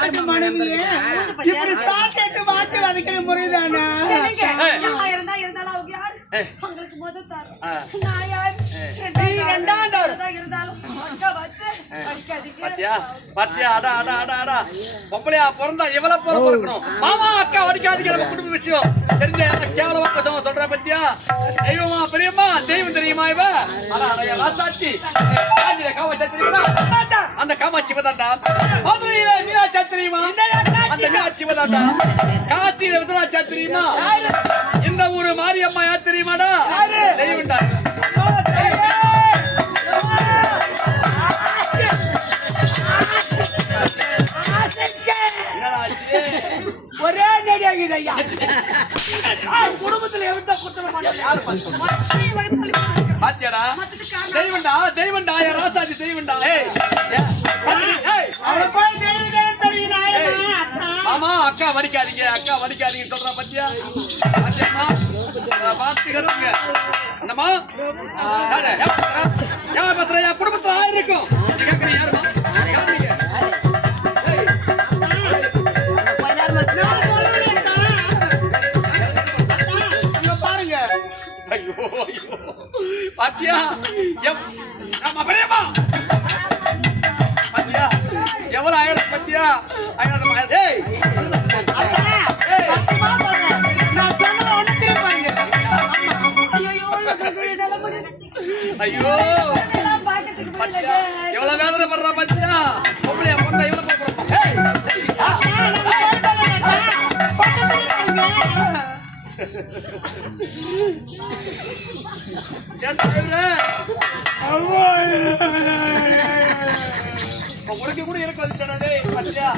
மாட்டு மனைவியே இப்படி சாப்பிட்டு மாட்டு வதைக்கிற முறைதானா? இருந்தாலும் அவங்க யாரு உங்களுக்கு முதல் பொம்பளையா பிறந்தா எவ்வளவு போல பிறக்கணும். மாமா அக்கா வடிக்காதீங்க, நம்ம குடும்ப விஷயம் தெரிஞ்ச கேவலமா பேசாம சொல்ற பத்தியா. தெய்வமா பெரியம்மா தெய்வம் தெரியுமா இவ ராசாட்சி தெரியுமா? அந்த காமாட்சி பதாண்டா. மதுரையில மீனாட்சி தெரியுமா? அந்த மீனாட்சி பதாண்டா. காசியில விதராட்சி தெரியுமா? இந்த ஊரு மாரியம்மா யார் தெரியுமாடா? தெய்வம்டா. ஒரே நடிகாது ஐயா. குடும்பத்துல எவ்வளவு குற்றம் பாத்தியாடா? தெய்வண்டா தெய்வண்டா ராசாஜி தெய்வண்டா. ஆமா அக்கா வடிக்காதீங்க அக்கா வடிக்காதீங்க சொல்ற பத்தியா. பாத்துக்கிறோங்க என்னமா யார் பத்திரையா குடும்பத்துல ஆயிருக்கும் யாருமா பாத்தியா பாத்தியா எவ்வளவு ஆயிரம் பத்தியா ஐயோ எவ்வளவு வேதனை பண்றா பத்தியா. பொம்பளையா பொண்ணா எவ்வளவு உனக்கு கூட இருக்க வந்துச்சே பத்தியா.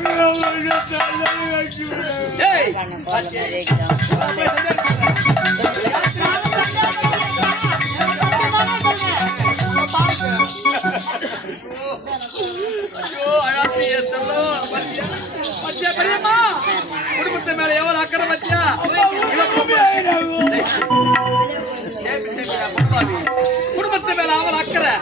குடும்பத்து மேல எவ்வளவு அக்கறை பத்தியா. குடும்பத்து மேல அவள் அக்கறை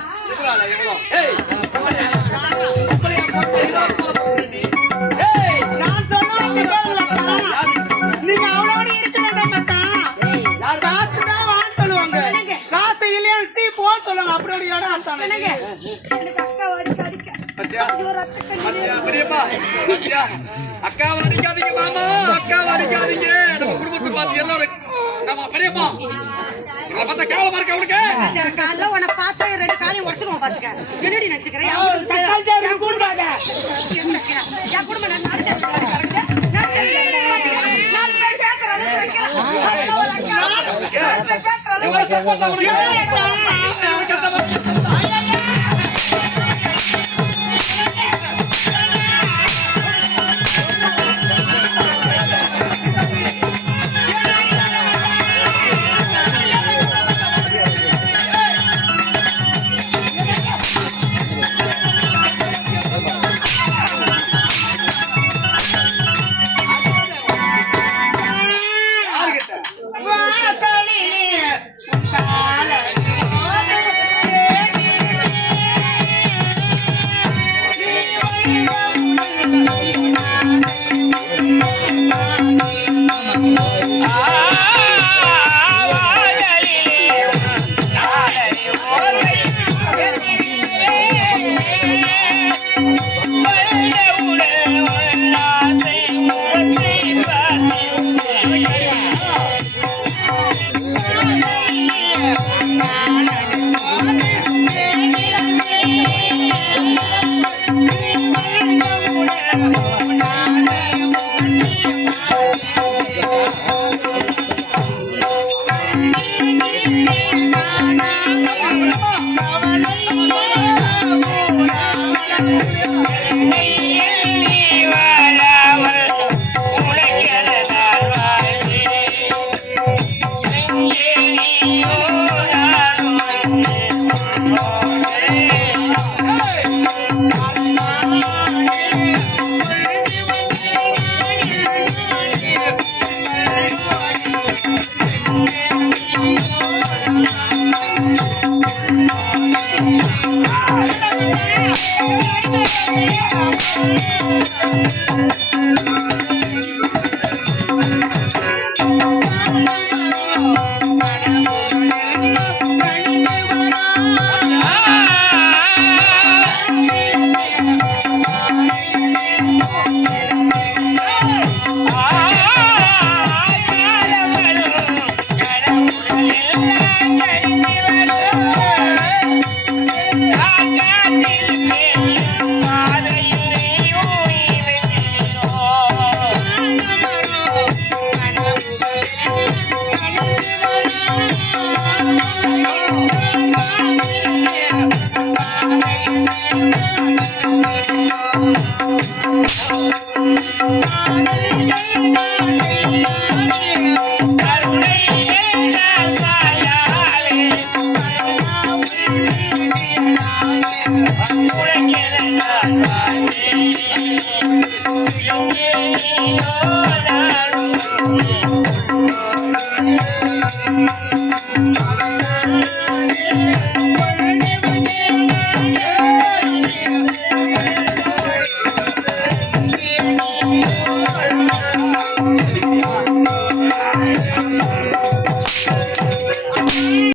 நீங்க அவளோட இருக்க வேண்டாம். காசு தான் வாங்க சொல்லுவாங்க, காசு இல்லையா போக சொல்லுவாங்க. அப்படி இடம் அக்காவை அடிக்காதீங்க மாமா அக்காவை அடிக்காதீங்க. நம்ம குடும்பத்தை பார்த்து எல்லாரும் நம்ம பெரியம்மா பார்த்தா கேவலமா இருக்க அவனுக்கு. காலைல உன்னை பார்த்தா 2 காலையும் உடச்சுக்குவோம் பாத்துக்க. என்னடி நினைச்சுக்கிறேன் என் குடும்பம்